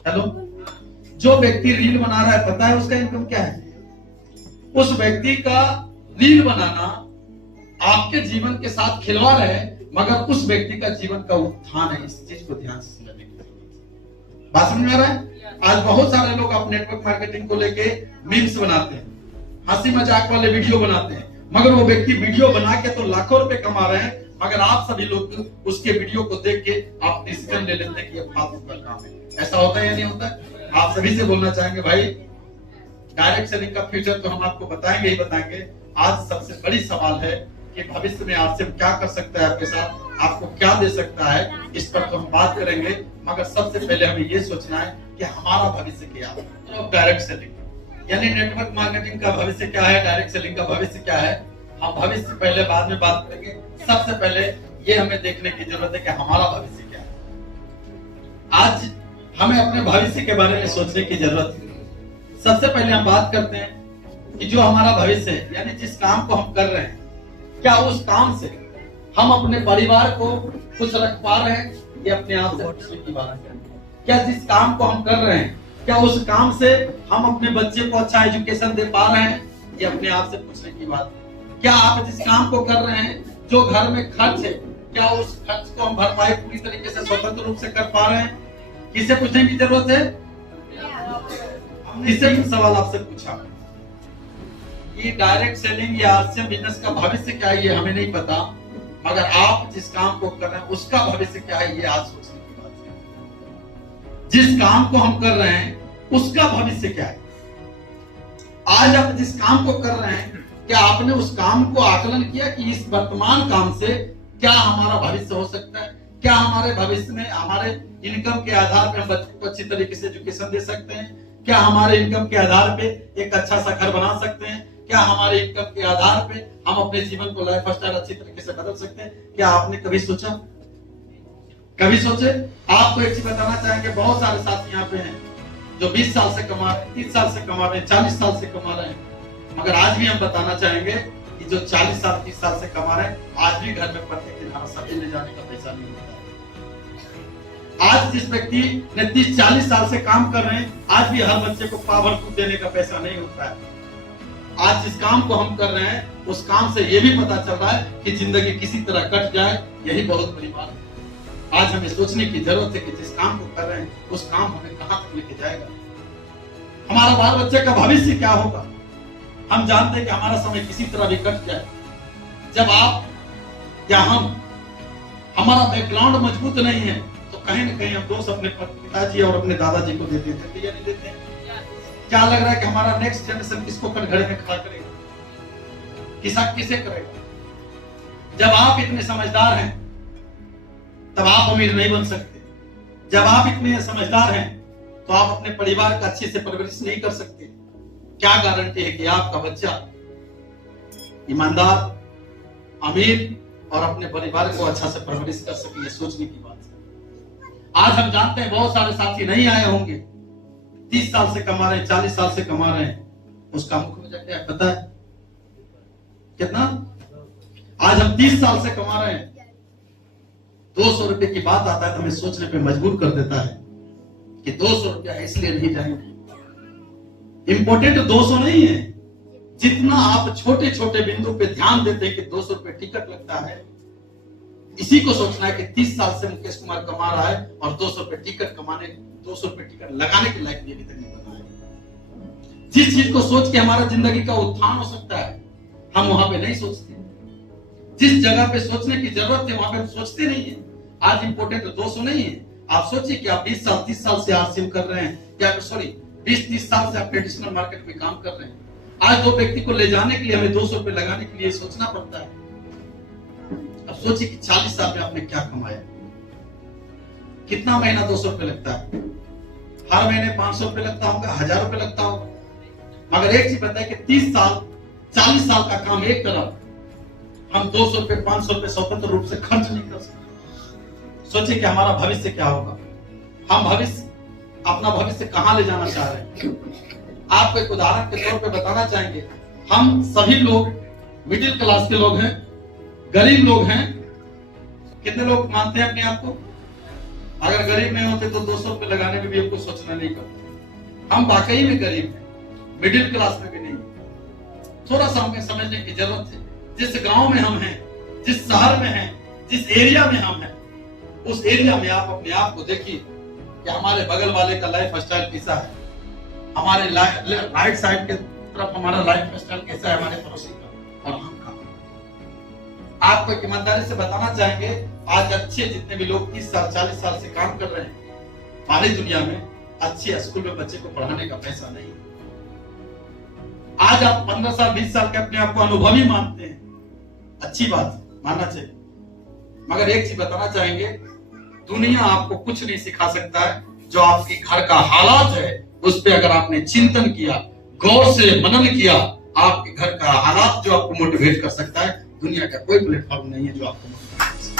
Hello, जो व्यक्ति reel बना रहा है पता है उसका इनकम क्या है? उस व्यक्ति का रील बनाना आपके जीवन के साथ खिलवाड़ है, मगर उस व्यक्ति का जीवन का उत्थान है। इस चीज को ध्यान से समझने की जरूरत। बात समझ में आ रहा है? आज बहुत सारे लोग आप नेटवर्क मार्केटिंग को लेके मीम्स बनाते हैं, हंसी मजाक वाले वीडियो बनाते हैं, मगर वो व्यक्ति वीडियो बना के तो लाखों रुपए कमा रहे हैं, मगर आप सभी लोग उसके वीडियो को देख के आप डिसीजन ले लेते हैं कि ये फालतू का काम है। ऐसा होता है या नहीं होता है? आप सभी से बोलना चाहेंगे भाई, डायरेक्ट सेलिंग का फ्यूचर तो हम आपको बताएंगे ही बताएंगे। आज सबसे बड़ी सवाल है कि भविष्य में आपसे क्या कर सकता है, आपके साथ आपको क्या दे सकता है, इस पर तो हम बात करेंगे। मगर सबसे पहले हमें ये सोचना है कि हमारा भविष्य क्या है। तो डायरेक्ट सेलिंग यानी नेटवर्क मार्केटिंग का भविष्य क्या है, डायरेक्ट सेलिंग का भविष्य क्या है, हम भविष्य पहले बाद में बात करेंगे। सबसे पहले ये हमें देखने की जरूरत है कि हमारा भविष्य क्या है। आज हमें अपने भविष्य के बारे में सोचने की जरूरत है। सबसे पहले हम बात करते हैं कि जो हमारा भविष्य है, यानी जिस काम को हम कर रहे हैं, क्या उस काम से हम अपने परिवार को खुश रख पा रहे हैं, ये अपने आप से पूछने की बात है। क्या जिस काम को हम कर रहे हैं, क्या उस काम से हम अपने बच्चे को अच्छा एजुकेशन दे पा रहे हैं, ये अपने आप से पूछने की बात है। क्या आप जिस काम को कर रहे हैं, जो घर में खर्च है, क्या उस खर्च को हम भरपाई पूरी तरीके से स्वतंत्र रूप से कर पा रहे हैं? किसे पूछने की जरूरत है? किससे सवाल आपसे पूछा कि डायरेक्ट सेलिंग या आरसीएम बिजनेस का भविष्य क्या है, ये हमें नहीं पता, मगर आप जिस काम को कर रहे हैं उसका भविष्य क्या है, ये आज सोचने की बात है। जिस काम को हम कर रहे हैं उसका भविष्य क्या है। आज आप जिस काम को कर रहे हैं, क्या आपने उस काम को आकलन किया कि इस वर्तमान काम से क्या हमारा भविष्य हो सकता है? क्या हमारे भविष्य में हमारे इनकम के आधार पर हम बच्चों को अच्छी तरीके से एजुकेशन दे सकते हैं? क्या हमारे इनकम के आधार पे एक अच्छा सा घर बना सकते हैं? क्या हमारे इनकम के आधार पे हम अपने जीवन को लाइफ स्टाइल अच्छी तरीके से बदल सकते हैं? क्या आपने कभी सोचा? कभी सोचे? आपको एक चीज बताना चाहेंगे, बहुत सारे साथी यहाँ पे हैं जो 20 साल से कमा रहे हैं, 30 साल से कमा रहे हैं, 40 साल से कमा रहे हैं, मगर आज भी हम बताना चाहेंगे कि जो 40 साल 30 साल से कमा रहे हैं, आज भी घर में प्रत्येक दिन हमारा सब्जी ले जाने का पैसा नहीं होता है। आज जिस व्यक्ति ने 30-40 साल से काम कर रहे हैं, आज भी हर बच्चे को पावर फूड देने का पैसा नहीं होता है। आज जिस काम को हम कर रहे हैं, उस काम से ये भी पता चल रहा है कि जिंदगी किसी तरह कट जाए, यही बहुत बड़ी बात है। आज हमें सोचने की जरूरत है कि जिस काम को कर रहे हैं उस काम हमें कहां तक लेके जाएगा, हमारा बाल बच्चे का भविष्य क्या होगा। हम जानते हैं कि हमारा समय किसी तरह भी कट जाए, जब आप या हम हमारा बैकग्राउंड मजबूत नहीं है तो कहीं ना कहीं हम दोष अपने पिताजी और अपने दादाजी को देते थे या नहीं देते हैं? क्या लग रहा है कि हमारा नेक्स्ट जनरेशन किसको कटघरे में खड़ा करेगा, किसे करेगा? जब आप इतने समझदार हैं तब आप अमीर नहीं बन सकते। जब आप इतने समझदार हैं तो आप अपने परिवार का अच्छे से परवरिश नहीं कर सकते। क्या गारंटी है कि आपका बच्चा ईमानदार, अमीर और अपने परिवार को अच्छा से परवरिश कर सके? ये सोचने की बात है। आज हम जानते हैं बहुत सारे साथी नहीं आए होंगे, 30 साल से कमा रहे हैं, 40 साल से कमा रहे हैं, उसका मुख्य वजह क्या है पता है? कितना? आज हम 30 साल से कमा रहे हैं, 200 रुपए की बात आता है तो हमें सोचने पे मजबूर कर देता है कि 200 रुपया इसलिए नहीं जाएंगे। इंपॉर्टेंट 200 नहीं है, जितना आप छोटे छोटे बिंदु पे ध्यान देते हैं कि 200 रुपए टिकट लगता है, इसी को सोचना है कि 30 साल से मुकेश कुमार कमा रहा है और 200 रुपए टिकट कमाने, 200 रुपए टिकट लगाने के लायक भी अभी तक नहीं बना है। जिस चीज को सोच के हमारा जिंदगी का उत्थान हो सकता है, हम वहां पे नहीं सोचते। जिस जगह पे सोचने की जरूरत है वहां पे हम सोचते नहीं है। आज इंपोर्टेंट 200 नहीं है। आप सोचिए कि आप 20 साल 30 साल से आरसीएम कर रहे हैं, या 20-30 साल से आप ट्रेडिशनल मार्केट में काम कर रहे हैं। आज दो व्यक्ति को ले जाने के लिए हमें 200 रुपए लगाने के लिए सोचना पड़ता है। अब सोचिए कि 40 साल में आपने क्या कमाया, कितना महीना 200 रुपए लगता है, हर महीने 500 रुपए लगता होगा, 1000 रुपए लगता होगा। मगर एक चीज पता है कि 30 साल 40 साल का काम एक तरफ, हम 200 रुपए 500 रुपए स्वतंत्र रूप से खर्च नहीं कर सकते। सोचिए कि हमारा भविष्य क्या होगा, हम अपना भविष्य कहां ले जाना चाह रहे हैं। आपको एक उदाहरण के तौर पे बताना चाहेंगे, हम सभी लोग मिडिल क्लास के लोग हैं, गरीब लोग हैं। कितने लोग मानते हैं अपने आप को? अगर गरीब नहीं होते तो 200 रुपए लगाने में भी हमको सोचना नहीं पड़ता। हम वाकई में गरीब हैं, मिडिल क्लास में भी नहीं। थोड़ा सा हमें समझने की जरूरत है। जिस गांव में हम हैं, जिस शहर में हैं, जिस एरिया में हम हैं, उस एरिया में आप अपने आप को देखिए कि हमारे बगल वाले का लाइफ स्टाइल कैसा है, हमारे राइट साइड के तरफ हमारा लाइफ स्टाइल कैसा है, हमारे पड़ोसी का और हम का। आपको एक ईमानदारी से बताना चाहेंगे, आज अच्छे जितने भी लोग 30 साल 40 साल से काम कर रहे हैं हमारी दुनिया में, अच्छे स्कूल में बच्चे को पढ़ाने का पैसा नहीं। आज आप 15 साल 20 साल के अपने आप को अनुभवी मानते हैं, अच्छी बात, मानना चाहिए। मगर एक चीज बताना चाहेंगे, दुनिया आपको कुछ नहीं सिखा सकता है। जो आपके घर का हालात है उस पे अगर आपने चिंतन किया, गौर से मनन किया, आपके घर का हालात जो आपको मोटिवेट कर सकता है, दुनिया का कोई प्लेटफॉर्म नहीं है जो आपको मोटिवेट कर सकता है।